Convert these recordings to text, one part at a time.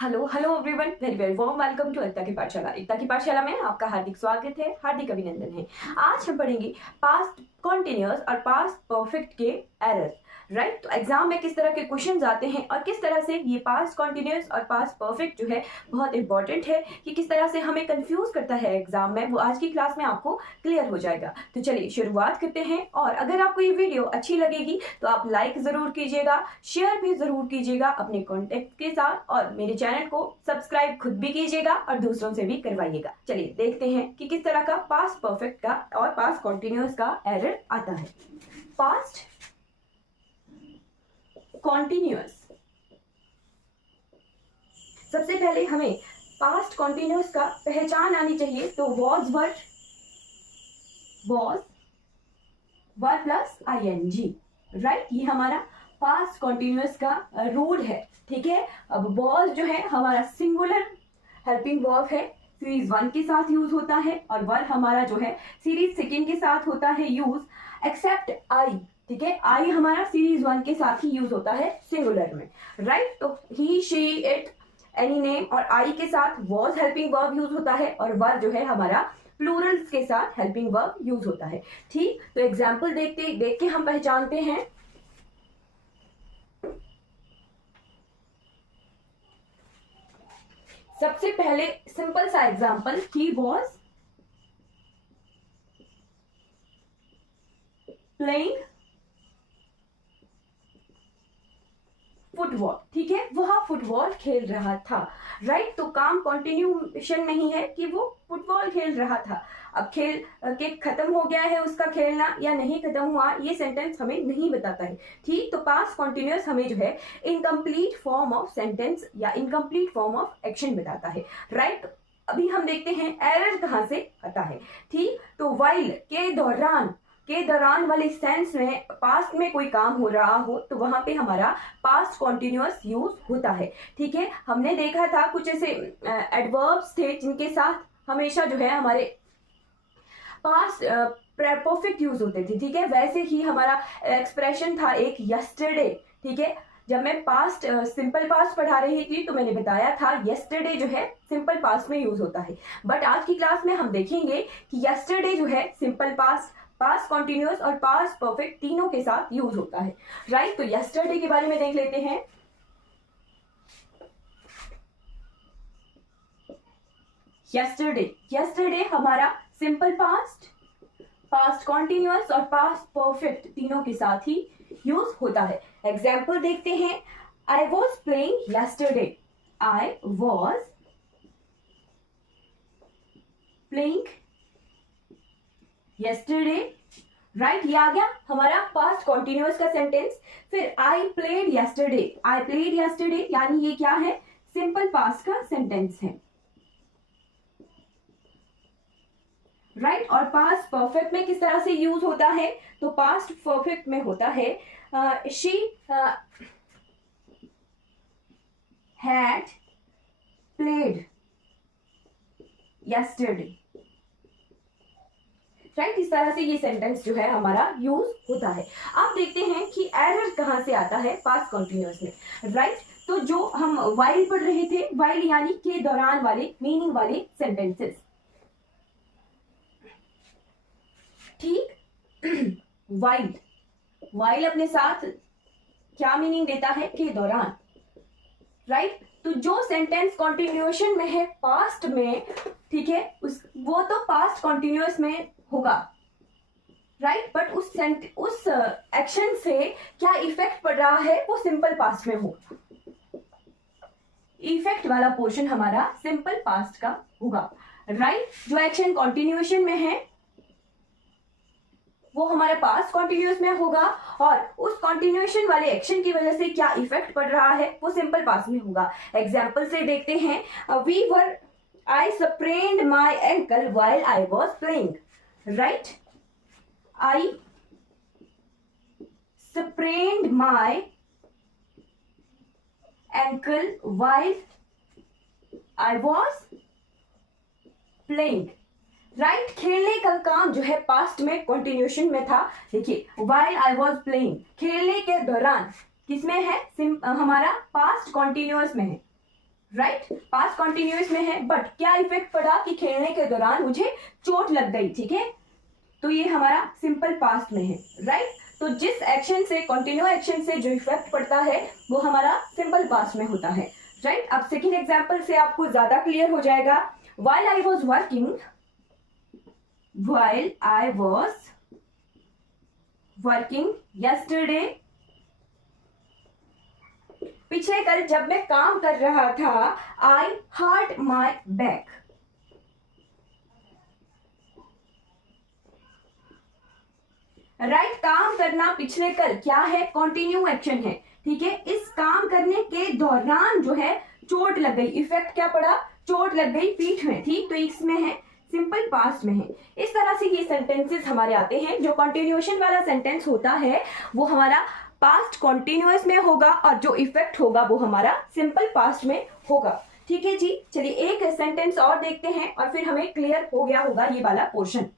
Hello hello everyone, very very warm welcome to Ekta की पाठशाला। एकता की पाठशाला में आपका हार्दिक स्वागत है, हार्दिक अभिनंदन है। आज हम पढ़ेंगे पास्ट कॉन्टिन्यूअस और पास्ट परफेक्ट के एरर। राइट, तो एग्जाम में किस तरह के क्वेश्चन आते हैं और किस तरह से ये पास्ट कॉन्टिन्यूअस और पास्ट परफेक्ट जो है बहुत इंपॉर्टेंट है कि किस तरह से हमें कंफ्यूज करता है एग्जाम में, वो आज की क्लास में आपको क्लियर हो जाएगा। तो चलिए शुरुआत करते हैं। और अगर आपको ये वीडियो अच्छी लगेगी तो आप लाइक जरूर कीजिएगा, शेयर भी जरूर कीजिएगा अपने कॉन्टेक्ट के साथ, और मेरे चैनल को सब्सक्राइब खुद भी कीजिएगा और दूसरों से भी करवाइएगा। चलिए देखते हैं कि किस तरह का पास्ट परफेक्ट का और पास्ट कॉन्टिन्यूअस का एरर आता है। पास्ट कॉन्टिन्यूअस, सबसे पहले हमें पास्ट कॉन्टिन्यूअस का पहचान आनी चाहिए। तो was were plus ING, right, ये हमारा पास्ट कॉन्टिन्यूअस का रूल है। ठीक है, अब वॉज जो है हमारा सिंगुलर हेल्पिंग वर्ब है, सीरीज 1 के साथ यूज होता है, और वर हमारा जो है सीरीज 2 के साथ होता है यूज, एक्सेप्ट आई। ठीक है, आई हमारा सीरीज 1 के साथ ही यूज होता है सिंगुलर में। राइट, तो ही शी इट एनी नेम और आई के साथ वॉज हेल्पिंग वर्ब यूज होता है, और वर जो है हमारा प्लूरल्स के साथ हेल्पिंग वर्ब यूज होता है। ठीक, तो एग्जाम्पल देख के हम पहचानते हैं। सबसे पहले सिंपल सा example, he was playing football. ठीक है, वह फुटबॉल खेल रहा था। राइट, तो काम कंटिन्यूएशन में ही है कि वो फुटबॉल खेल रहा था। अब खेल के खत्म हो गया है उसका खेलना या नहीं खत्म हुआ, ये सेंटेंस हमें नहीं बताता है। ठीक, तो पास्ट कॉन्टिन्यूअस हमें जो है इनकम्प्लीट फॉर्म ऑफ सेंटेंस या इनकम्प्लीट फॉर्म ऑफ एक्शन बताता है। राइट, अभी हम देखते हैं एरर कहां से आता है। ठीक, तो व्हाइल के दौरान वाले सेंस में पास्ट में कोई काम हो रहा हो तो वहां पे हमारा पास्ट कॉन्टिन्यूअस यूज होता है। ठीक है, हमने देखा था कुछ ऐसे एडवर्ब्स थे जिनके साथ हमेशा जो है हमारे पास्ट परफेक्ट यूज होते थे। ठीक है, वैसे ही हमारा एक्सप्रेशन था एक यस्टरडे। ठीक है, जब मैं पास्ट सिंपल पास्ट पढ़ा रही थी तो मैंने बताया था यस्टरडे जो है सिंपल पास्ट में यूज होता है। बट आज की क्लास में हम देखेंगे कि यस्टरडे जो है सिंपल पास्ट, पास्ट कॉन्टिन्यूअस और पास्ट परफेक्ट तीनों के साथ यूज होता है। राइट, तो यस्टरडे के बारे में देख लेते हैं। यस्टरडे हमारा सिंपल पास्ट, पास्ट कॉन्टिन्यूअस और पास्ट परफेक्ट तीनों के साथ ही यूज होता है। एग्जाम्पल देखते हैं। आई was playing yesterday, I was playing yesterday. Right, ये आ गया हमारा पास्ट कॉन्टिन्यूअस का सेंटेंस। फिर आई प्लेड यस्टरडे, यानी ये क्या है, सिंपल पास्ट का सेंटेंस है। राइट, और पास्ट परफेक्ट में किस तरह से यूज होता है, तो पास्ट परफेक्ट में होता है she had played yesterday. Right, इस तरह से ये सेंटेंस जो है हमारा यूज होता है। आप देखते हैं कि एरर कहां से आता है पास्ट कॉन्टिन्यूअस में। राइट, तो जो हम व्हाइल पढ़ रहे थे, व्हाइल यानी के दौरान वाले मीनिंग वाले सेंटेंसेस। ठीक, व्हाइल अपने साथ क्या मीनिंग देता है, के दौरान। राइट, तो जो सेंटेंस कॉन्टिन्यूएशन में है पास्ट में, ठीक है, वो तो पास्ट कॉन्टिन्यूअस में होगा। राइट, बट उस एक्शन से क्या इफेक्ट पड़ रहा है वो सिंपल पास्ट में होगा। इफेक्ट वाला पोर्शन हमारा सिंपल पास्ट का होगा। राइट, जो एक्शन कॉन्टिन्यूएशन में है वो हमारे पास कॉन्टिन्यूअस में होगा, और उस कॉन्टिन्यूएशन वाले एक्शन की वजह से क्या इफेक्ट पड़ रहा है वो सिंपल पास्ट में होगा। एग्जाम्पल से देखते हैं। I sprained my ankle while I was playing. Right, I sprained my ankle while I was playing. Right, खेलने का काम जो है पास्ट में कंटिन्यूएशन में था। देखिए, व्हाइल आई वॉज प्लेइंग, खेलने के दौरान, किसमें है, हमारा पास्ट कॉन्टिन्यूअस में है। राइट, पास्ट कॉन्टिन्यूअस में है, बट क्या इफेक्ट पड़ा कि खेलने के दौरान मुझे चोट लग गई, ठीक है, तो ये हमारा सिंपल पास्ट में है, राइट। तो जिस एक्शन से, कंटिन्यू एक्शन से जो इफेक्ट पड़ता है वो हमारा सिंपल पास्ट में होता है, राइट। अब सेकेंड एग्जाम्पल से आपको ज्यादा क्लियर हो जाएगा। while I was working yesterday, पिछले कल जब मैं काम कर रहा था, I hurt my back, right. काम करना पिछले कल क्या है, कॉन्टिन्यू एक्शन है, ठीक है। इस काम करने के दौरान जो है चोट लग गई, इफेक्ट क्या पड़ा, चोट लग गई पीठ में, ठीक। तो इसमें है सिंपल पास्ट में है। इस तरह से ये सेंटेंसेस हमारे आते हैं। जो कंटिन्यूएशन वाला सेंटेंस होता है वो हमारा पास्ट कॉन्टिन्यूअस में होगा और जो इफेक्ट होगा वो हमारा सिंपल पास्ट में होगा, ठीक है जी। चलिए एक सेंटेंस और देखते हैं और फिर हमें क्लियर हो गया होगा ये वाला पोर्शन।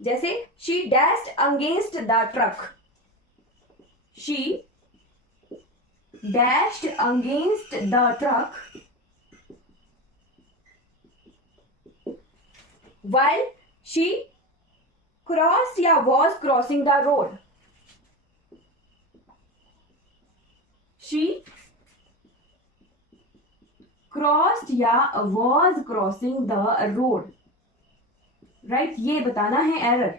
जैसे she dashed against the truck, she dashed against the truck while she crossed या was crossing the road, she crossed या was crossing the road, right. ये बताना है एरर,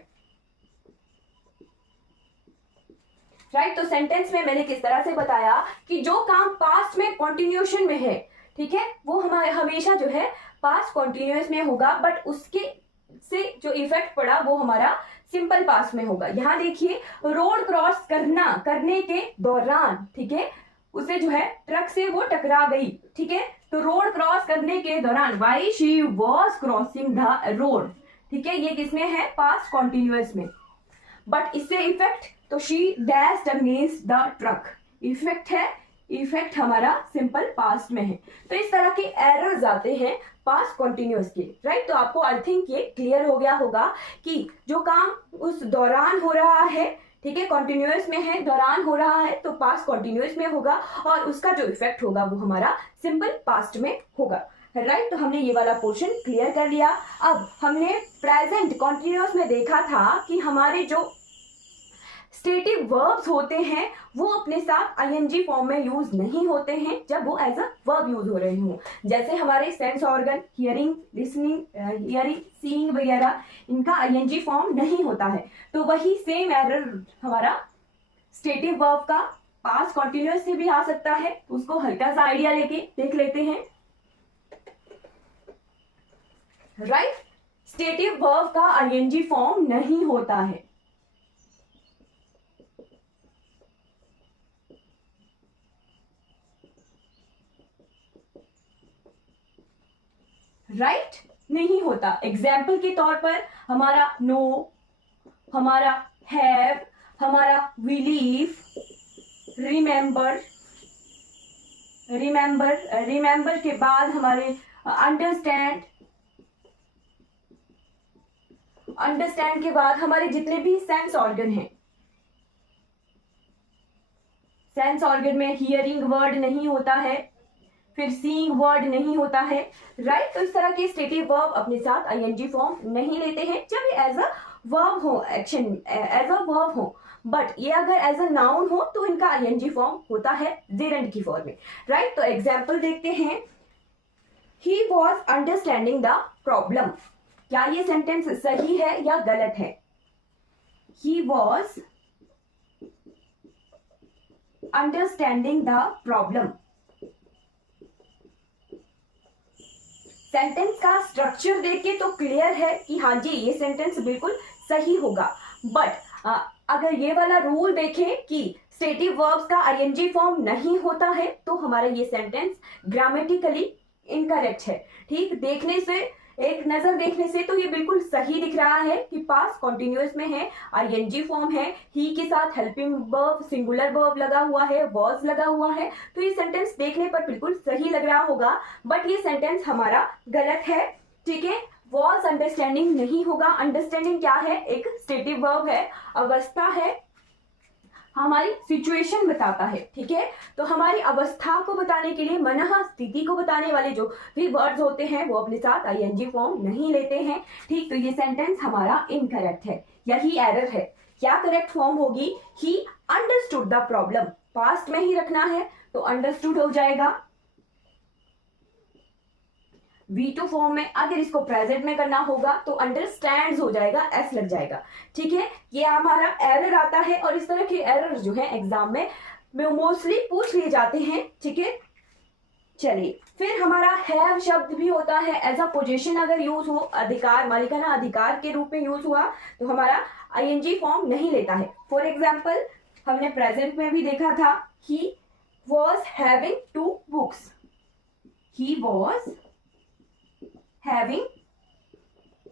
राइट। तो सेंटेंस में मैंने किस तरह से बताया कि जो काम पास्ट में कॉन्टिन्यूएशन में है, ठीक है, वो हमारे हमेशा जो है पास्ट कॉन्टिन्यूअस में होगा, बट उसके से जो इफेक्ट पड़ा वो हमारा सिंपल पास्ट में होगा। यहाँ देखिए, रोड क्रॉस करने के दौरान, ठीक है, उसे जो है ट्रक से वो टकरा गई, ठीक है। तो रोड क्रॉस करने के दौरान, why she was crossing the road, ठीक है, ये किसमें है, पास्ट कॉन्टिन्यूअस में। बट इससे इफेक्ट, तो she dashed against the truck, effect है, इफेक्ट हमारा सिंपल पास्ट में है। तो इस तरह के एरर्स आते हैं पास्ट कॉन्टिन्यूअस के, राइट। तो आपको आई थिंक ये क्लियर हो गया होगा कि जो काम उस दौरान हो रहा है, ठीक है, कॉन्टिन्यूअस में है, दौरान हो रहा है, तो पास्ट कॉन्टिन्यूअस में होगा और उसका जो इफेक्ट होगा वो हमारा सिंपल पास्ट में होगा, राइट। तो हमने ये वाला पोर्शन क्लियर कर लिया। अब हमने प्रेजेंट कॉन्टिन्यूअस में देखा था कि हमारे जो स्टेटिव वर्ब्स होते हैं वो अपने साथ आईएनजी फॉर्म में यूज नहीं होते हैं जब वो एज अ वर्ब यूज हो रहे हों। जैसे हमारे sense organ, hearing, listening, hearing, seeing वगैरह, इनका आईएनजी फॉर्म नहीं होता है। तो वही सेम एरर हमारा स्टेटिव वर्ब का पास्ट कॉन्टिन्यूअस से भी आ सकता है। उसको हल्का सा आइडिया लेके देख लेते हैं, राइट। स्टेटिव वर्ब का आईएनजी फॉर्म नहीं होता है, राइट, नहीं होता। एग्जाम्पल के तौर पर हमारा नो, हमारा हैव, हमारा बिलीव, रिमेंबर, रिमेंबर के बाद हमारे अंडरस्टैंड, अंडरस्टैंड के बाद हमारे जितने भी सेंस ऑर्गन हैं, सेंस ऑर्गन में हियरिंग वर्ड नहीं होता है, फिर सीइंग वर्ड नहीं होता है, राइट। तो इस तरह के स्टेटिव वर्ब अपने साथ आईएनजी फॉर्म नहीं लेते हैं जब ये एज अ वर्ब हो, एक्शन एज अ वर्ब हो। बट ये अगर एज अ नाउन हो तो इनका आईएनजी फॉर्म होता है जेरेंड की फॉर्म में, राइट। तो एग्जाम्पल देखते हैं, he was understanding the problem. क्या ये सेंटेंस सही है या गलत है? He was understanding the problem. Sentence का स्ट्रक्चर देख के तो क्लियर है कि हाँ जी ये सेंटेंस बिल्कुल सही होगा। बट अगर ये वाला रूल देखें कि स्टेटिव वर्ब्स का आईएनजी फॉर्म नहीं होता है तो हमारा ये सेंटेंस ग्रामेटिकली इनकरेक्ट है। ठीक, देखने से, एक नजर देखने से तो ये बिल्कुल सही दिख रहा है कि पास्ट कॉन्टिन्यूअस में है, आईएनजी फॉर्म है, ही के साथ हेल्पिंग वर्ब, सिंगुलर वर्ब लगा हुआ है, वॉज लगा हुआ है, तो ये सेंटेंस देखने पर बिल्कुल सही लग रहा होगा। बट ये सेंटेंस हमारा गलत है, ठीक है। वॉज अंडरस्टैंडिंग नहीं होगा। अंडरस्टैंडिंग क्या है? एक स्टेटिव वर्ब है, अवस्था है, हमारी सिचुएशन बताता है, ठीक है। तो हमारी अवस्था को बताने के लिए, मनः स्थिति को बताने वाले जो भी वर्ड्स होते हैं वो अपने साथ आईएनजी फॉर्म नहीं लेते हैं, ठीक। तो ये सेंटेंस हमारा इनकरेक्ट है, यही एरर है। क्या करेक्ट फॉर्म होगी? He understood the problem, past में ही रखना है तो अंडरस्टूड हो जाएगा। V2 फॉर्म में अगर इसको प्रेजेंट में करना होगा तो अंडरस्टैंड्स हो जाएगा, एस लग जाएगा, ठीक है। ये हमारा एरर आता है और इस तरह के एरर जो है एग्जाम में मोस्टली पूछ लिए जाते हैं, ठीक है। चलिए, फिर हमारा हैव शब्द भी होता है एज अ पोजीशन, अगर यूज हो, अधिकार, मालिकाना अधिकार के रूप में यूज हुआ तो हमारा आईएनजी फॉर्म नहीं लेता है। फॉर एग्जाम्पल हमने प्रेजेंट में भी देखा था, he was having 2 books, he was having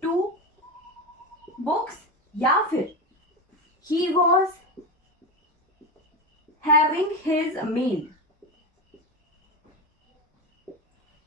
2 books, या फिर he was having his meal,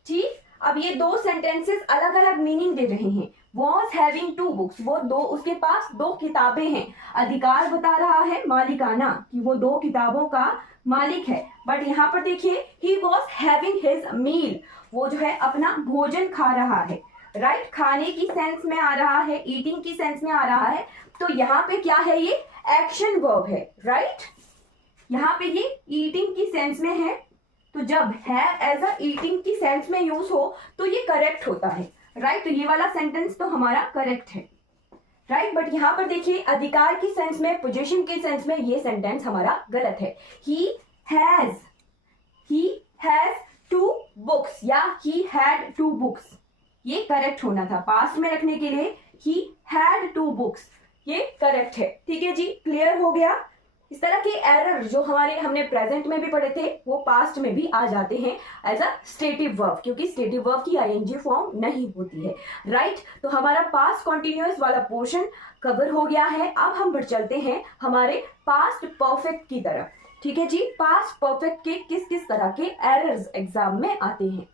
ठीक। अब ये 2 सेंटेंसेस अलग अलग मीनिंग दे रहे हैं। वॉज हैविंग 2 बुक्स, वो 2, उसके पास 2 किताबें हैं। अधिकार बता रहा है मालिकाना कि वो 2 किताबों का मालिक है। बट यहाँ पर देखिए, he was having his meal, वो जो है अपना भोजन खा रहा है, राइट। खाने की सेंस में आ रहा है, ईटिंग की सेंस में आ रहा है। तो यहाँ पे क्या है? ये एक्शन वर्ब है, राइट। यहाँ पे ये ईटिंग की सेंस में है, तो जब है एज अ ईटिंग की सेंस में यूज हो तो ये करेक्ट होता है, राइट। तो ये वाला सेंटेंस तो हमारा करेक्ट है, राइट। बट यहाँ पर देखिए, अधिकार की सेंस में, पोजीशन की सेंस में ये सेंटेंस हमारा गलत है। ही हैज 2 बुक्स या ही हैड 2 बुक्स, ये करेक्ट होना था। पास्ट में रखने के लिए ही हैड 2 बुक्स, ये करेक्ट है, ठीक है जी। क्लियर हो गया? इस तरह के एरर जो हमने प्रेजेंट में भी पढ़े थे वो पास्ट में भी आ जाते हैं एज अ स्टेटिव वर्ब, क्योंकि स्टेटिव वर्ब की आईएनजी फॉर्म नहीं होती है, राइट। तो हमारा पास्ट कॉन्टिन्यूअस वाला पोर्शन कवर हो गया है। अब हम बढ़ चलते हैं हमारे पास्ट परफेक्ट की तरफ, ठीक है जी। पास्ट परफेक्ट के किस किस तरह के एरर्स एग्जाम में आते हैं?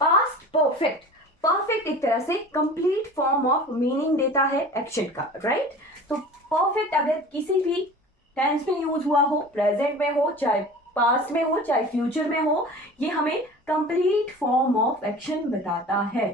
पास्ट परफेक्ट, परफेक्ट एक तरह से कंप्लीट फॉर्म ऑफ मीनिंग देता है एक्शन का, राइट। तो परफेक्ट अगर किसी भी टेंस में यूज हुआ हो, प्रेजेंट में हो, चाहे पास्ट में हो, चाहे फ्यूचर में हो, ये हमें कंप्लीट फॉर्म ऑफ एक्शन बताता है,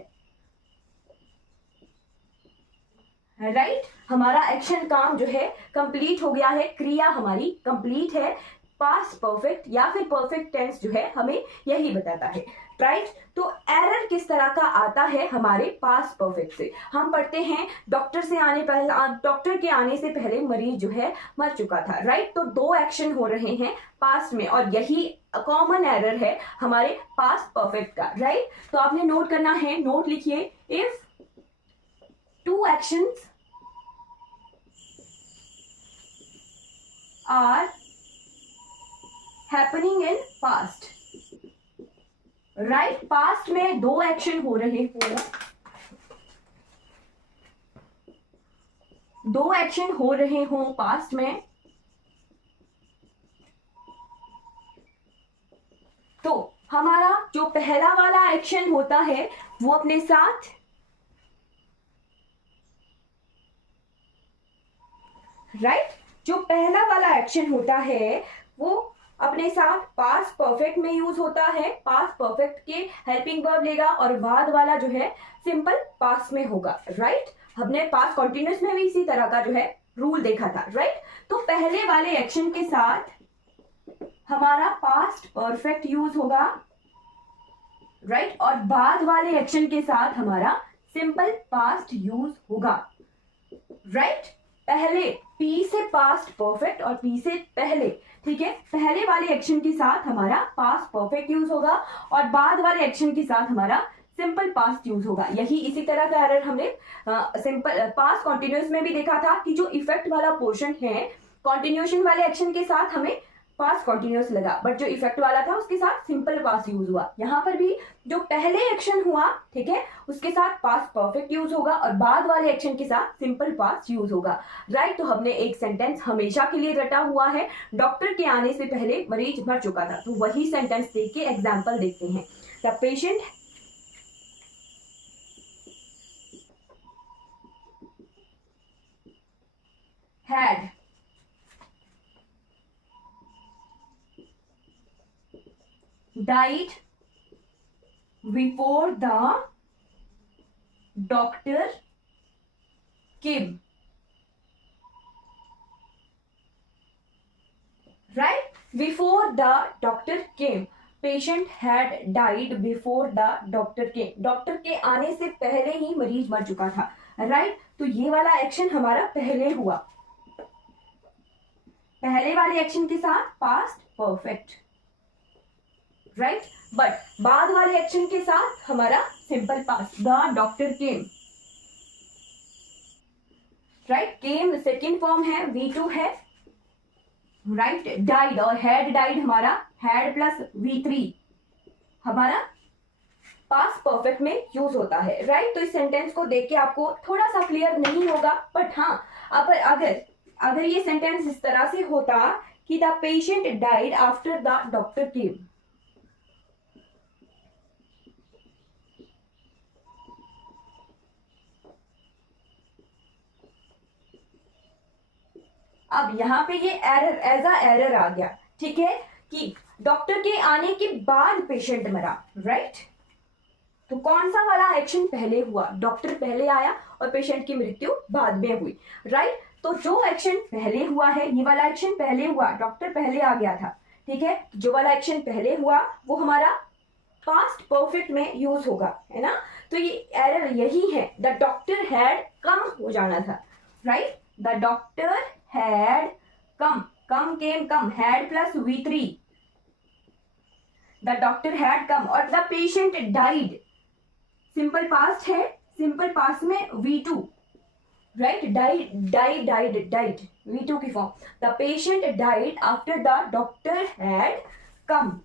राइट। हमारा एक्शन काम जो है कंप्लीट हो गया है, क्रिया हमारी कंप्लीट है। पास्ट परफेक्ट या फिर परफेक्ट टेंस जो है हमें यही बताता है, राइट। तो एरर किस तरह का आता है हमारे पास्ट परफेक्ट से? हम पढ़ते हैं डॉक्टर के आने से पहले मरीज जो है मर चुका था, राइट। तो 2 एक्शन हो रहे हैं पास्ट में और यही कॉमन एरर है हमारे पास्ट परफेक्ट का, राइट। तो आपने नोट करना है, नोट लिखिए, if 2 actions are happening in past, right। Past में 2 एक्शन हो रहे हो, 2 एक्शन हो रहे हो पास्ट में, तो हमारा जो पहला वाला एक्शन होता है वो अपने साथ जो पहला वाला एक्शन होता है वो अपने साथ पास्ट परफेक्ट में यूज होता है। पास्ट परफेक्ट के हेल्पिंग वर्ब लेगा और बाद वाला जो है सिंपल पास्ट में होगा, राइट। हमने पास्ट कॉन्टिन्यूअस में भी इसी तरह का जो है रूल देखा था, राइट। तो पहले वाले एक्शन के साथ हमारा पास्ट परफेक्ट यूज होगा, राइट, और बाद वाले एक्शन के साथ हमारा सिंपल पास्ट यूज होगा, राइट। पहले पी से पास्ट परफेक्ट और पी से पहले, ठीक है, पहले वाले एक्शन के साथ हमारा पास्ट परफेक्ट यूज होगा और बाद वाले एक्शन के साथ हमारा सिंपल पास्ट यूज होगा। यही इसी तरह का एरर हमने सिंपल पास्ट कॉन्टिन्यूस में भी देखा था कि जो इफेक्ट वाला पोर्शन है कॉन्टिन्यूशन वाले एक्शन के साथ हमें पास्ट कॉन्टिन्यूस लगा, बट जो इफेक्ट वाला था उसके साथ सिंपल पास्ट यूज हुआ। यहाँ पर भी जो पहले एक्शन हुआ, ठीक है, उसके साथ पास्ट परफेक्ट यूज होगा और बाद वाले एक्शन के साथ सिंपल पास्ट यूज होगा। राइट, तो हमने एक सेंटेंस हमेशा के लिए रटा हुआ है, डॉक्टर के आने से पहले मरीज मर चुका था। तो वही सेंटेंस देख के एग्जाम्पल देखते हैं। The patient had died before the doctor came. Right? Before the doctor came. Patient had died before the doctor came. Doctor के आने से पहले ही मरीज मर चुका था। राइट, तो ये वाला एक्शन हमारा पहले हुआ, पहले वाले एक्शन के साथ पास्ट परफेक्ट। राइट, बट बाद वाले एक्शन के साथ हमारा simple past, the doctor came. Right, came second form है, V2 है। राइट, डाइड और हैड डाइड हमारा हैड प्लस V3 हमारा पास्ट परफेक्ट में यूज होता है। राइट, तो इस सेंटेंस को देख के आपको थोड़ा सा क्लियर नहीं होगा, बट हाँ, अब अगर ये सेंटेंस इस तरह से होता कि the patient died after the doctor केम, अब यहाँ पे ये एरर एज अ एरर आ गया, ठीक है, कि डॉक्टर के आने के बाद पेशेंट मरा। राइट, तो कौन सा वाला एक्शन पहले हुआ? डॉक्टर पहले आया और पेशेंट की मृत्यु बाद में हुई। राइट, तो जो एक्शन पहले हुआ है, ये वाला एक्शन पहले हुआ, डॉक्टर पहले आ गया था, ठीक है, जो वाला एक्शन पहले हुआ वो हमारा पास्ट परफेक्ट में यूज होगा, है ना। तो ये एरर यही है, द डॉक्टर हैड कम हो जाना था। Right, the doctor had come, come came come, had plus V3, the doctor had come, और the patient died simple past है, सिंपल पास्ट में V2। राइट, डाइड V2 की form, the patient died after the doctor had come.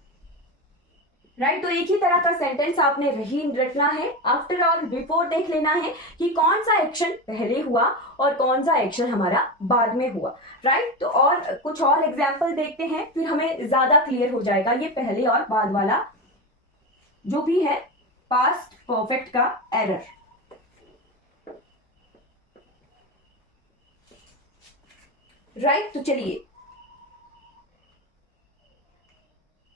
Right, तो एक ही तरह का sentence आपने रटना है। आफ्टर और बिफोर देख लेना है कि कौन सा एक्शन पहले हुआ और कौन सा एक्शन हमारा बाद में हुआ। राइट, तो और कुछ और एग्जाम्पल देखते हैं, फिर हमें ज्यादा क्लियर हो जाएगा ये पहले और बाद वाला जो भी है पास्ट परफेक्ट का एरर। राइट, तो चलिए,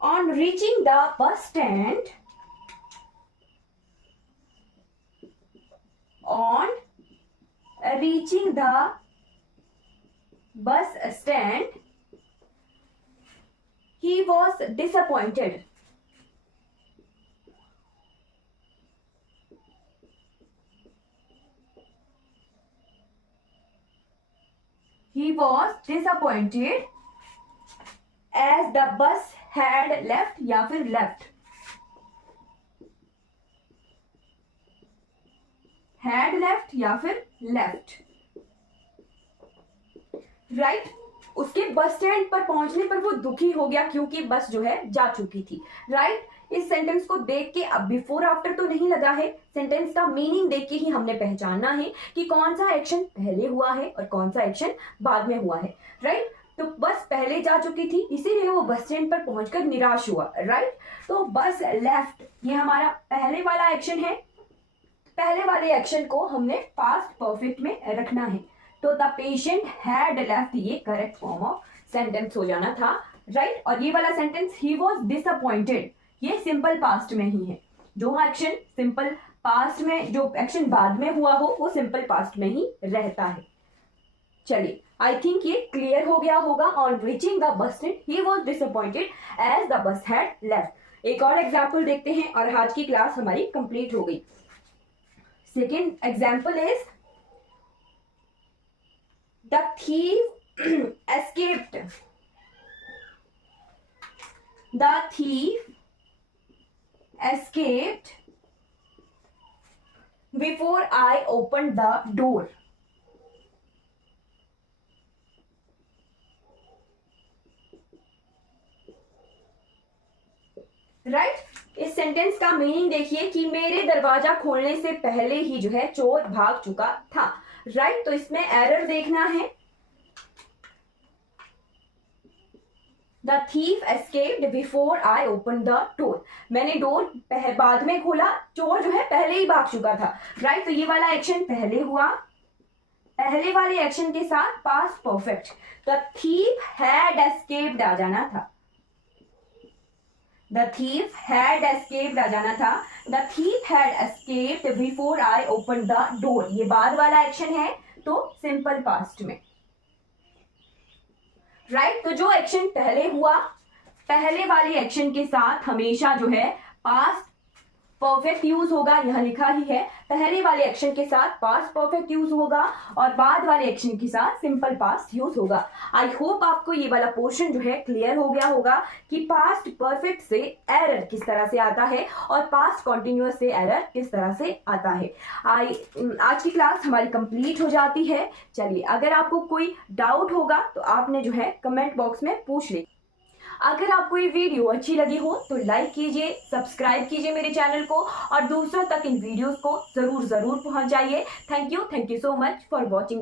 on reaching the bus stand, on reaching the bus stand, he was disappointed. He was disappointed as the bus had left या फिर left, had left या फिर left। राइट, उसके बस स्टैंड पर पहुंचने पर वो दुखी हो गया क्योंकि बस जो है जा चुकी थी। राइट, इस सेंटेंस को देख के, अब बिफोर आफ्टर तो नहीं लगा है, सेंटेंस का मीनिंग देख के ही हमने पहचानना है कि कौन सा एक्शन पहले हुआ है और कौन सा एक्शन बाद में हुआ है। राइट, तो बस पहले जा चुकी थी इसीलिए वो बस स्टैंड पर पहुंचकर निराश हुआ। राइट, तो बस लेफ्ट ये हमारा पहले वाला एक्शन है, पहले वाले एक्शन को हमने पास्ट परफेक्ट में रखना है। तो द पेशेंट हैड लेफ्ट ये करेक्ट फॉर्म ऑफ सेंटेंस हो जाना था। राइट, और ये वाला सेंटेंस ही वॉज डिसअपॉइंटेड ये सिंपल पास्ट में ही है। जो एक्शन सिंपल पास्ट में, जो एक्शन बाद में हुआ हो वो सिंपल पास्ट में ही रहता है। चलिए, आई थिंक ये क्लियर हो गया होगा। On reaching the bus stand he was disappointed as the bus had left. एक और एग्जाम्पल देखते हैं और आज की क्लास हमारी कंप्लीट हो गई। Second example is the thief escaped. The thief escaped before I open the door. Right इस सेंटेंस का मीनिंग देखिए कि मेरे दरवाजा खोलने से पहले ही जो है चोर भाग चुका था। राइट तो इसमें एरर देखना है। The thief escaped before I open the door. मैंने डोर बाद में खोला, चोर जो है पहले ही भाग चुका था। राइट तो ये वाला एक्शन पहले हुआ, पहले वाले एक्शन के साथ past perfect. The thief had escaped आ जाना था। The thief had escaped आ जाना था। The thief had escaped before I opened the door। ये बाद वाला एक्शन है तो सिंपल पास्ट में। राइट तो जो एक्शन पहले हुआ, पहले वाले एक्शन के साथ हमेशा जो है पास्ट परफेक्ट यूज होगा। यह लिखा ही है, पहले वाले एक्शन के साथ पास्ट परफेक्ट यूज होगा और बाद वाले एक्शन के साथ सिंपल पास्ट यूज होगा। आई होप आपको ये वाला पोर्शन जो है क्लियर हो गया होगा कि पास्ट परफेक्ट से एरर किस तरह से आता है और पास्ट कॉन्टिन्यूअस से एरर किस तरह से आता है। आज की क्लास हमारी कंप्लीट हो जाती है। चलिए अगर आपको कोई डाउट होगा तो आपने जो है कमेंट बॉक्स में पूछ ले। अगर आपको ये वीडियो अच्छी लगी हो तो लाइक कीजिए, सब्सक्राइब कीजिए मेरे चैनल को और दूसरों तक इन वीडियोस को जरूर पहुंचाइए। Thank you so much for watching this.